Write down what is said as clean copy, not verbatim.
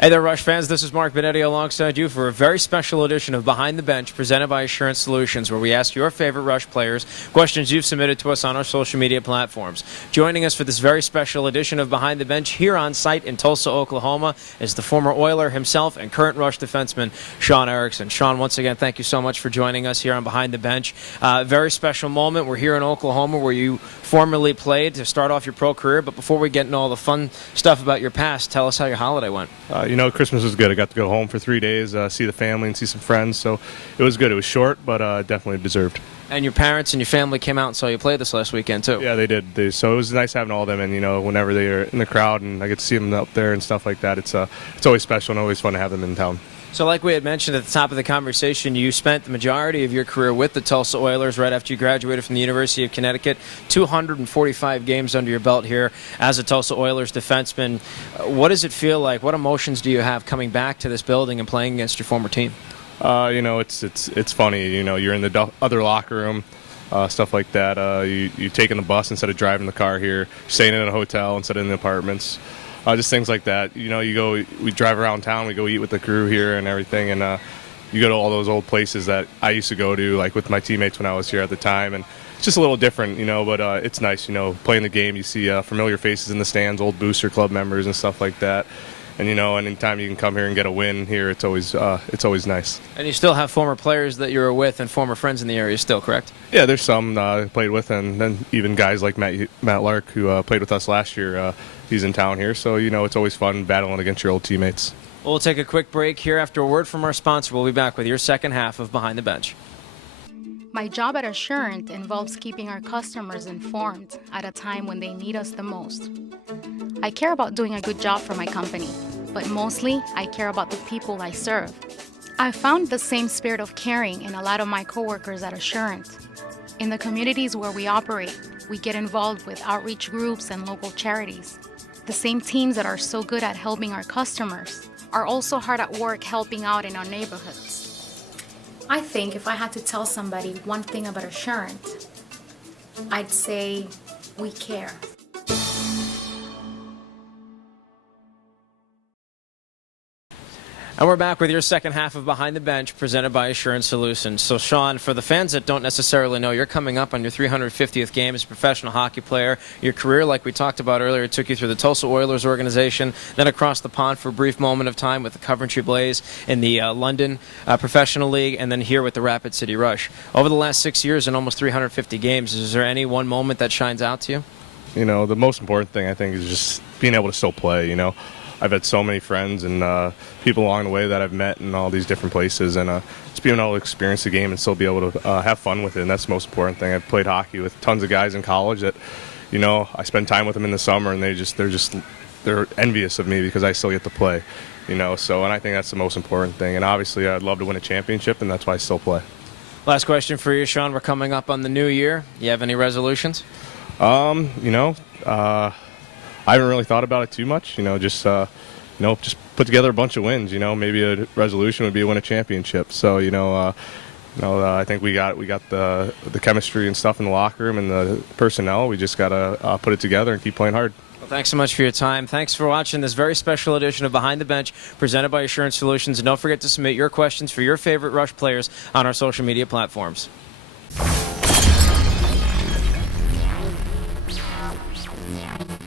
Hey there, Rush fans. This is Mark Benetti alongside you for a very special edition of Behind the Bench presented by Assurance Solutions, where we ask your favorite Rush players questions you've submitted to us on our social media platforms. Joining us for this very special edition of Behind the Bench here on site in Tulsa, Oklahoma, is the former Oiler himself and current Rush defenseman, Shawn Erickson. Shawn, once again, thank you so much for joining us here on Behind the Bench. Very special moment. We're here in Oklahoma where you formerly played to start off your pro career, but before we get into all the fun stuff about your past, tell us how your holiday went. Christmas was good. I got to go home for 3 days, see the family and see some friends, so it was good. It was short, but definitely deserved. And your parents and your family came out and saw you play this last weekend, too. Yeah, they did. So it was nice having all of them, and, whenever they are in the crowd and I get to see them up there and stuff like that, it's always special and always fun to have them in town. So like we had mentioned at the top of the conversation, you spent the majority of your career with the Tulsa Oilers right after you graduated from the University of Connecticut. 245 games under your belt here as a Tulsa Oilers defenseman. What does it feel like? What emotions do you have coming back to this building and playing against your former team? It's funny. You're in the other locker room, stuff like that. You taking the bus instead of driving the car here, staying in a hotel instead of in the apartments. Just things like that. We drive around town, we go eat with the crew here and everything, and you go to all those old places that I used to go to, like with my teammates when I was here at the time, and it's just a little different, but it's nice, playing the game. You see familiar faces in the stands, old booster club members and stuff like that. And anytime you can come here and get a win here, it's always nice. And you still have former players that you were with and former friends in the area still, correct? Yeah, there's some I played with, and then even guys like Matt Lark, who played with us last year. He's in town here, so it's always fun battling against your old teammates. Well, we'll take a quick break here after a word from our sponsor. We'll be back with your second half of Behind the Bench. My job at Assurant involves keeping our customers informed at a time when they need us the most. I care about doing a good job for my company, but mostly I care about the people I serve. I found the same spirit of caring in a lot of my coworkers at Assurant. In the communities where we operate, we get involved with outreach groups and local charities. The same teams that are so good at helping our customers are also hard at work helping out in our neighborhoods. I think if I had to tell somebody one thing about Assurant, I'd say we care. And we're back with your second half of Behind the Bench presented by Assurance Solutions. So, Shawn, for the fans that don't necessarily know, you're coming up on your 350th game as a professional hockey player. Your career, like we talked about earlier, took you through the Tulsa Oilers organization, then across the pond for a brief moment of time with the Coventry Blaze in the London Professional League, and then here with the Rapid City Rush. Over the last 6 years and almost 350 games, is there any one moment that shines out to you? The most important thing, I think, is just being able to still play, I've had so many friends and people along the way that I've met in all these different places, and just being able to experience the game and still be able to have fun with it, and that's the most important thing. I've played hockey with tons of guys in college that, I spend time with them in the summer, and they're envious of me because I still get to play, and I think that's the most important thing. And obviously, I'd love to win a championship, and that's why I still play. Last question for you, Shawn. We're coming up on the new year. You have any resolutions? I haven't really thought about it too much, just put together a bunch of wins, maybe a resolution would be to win a championship. So, I think we got the chemistry and stuff in the locker room and the personnel. We just got to put it together and keep playing hard. Well, thanks so much for your time. Thanks for watching this very special edition of Behind the Bench presented by Assurance Solutions. And don't forget to submit your questions for your favorite Rush players on our social media platforms.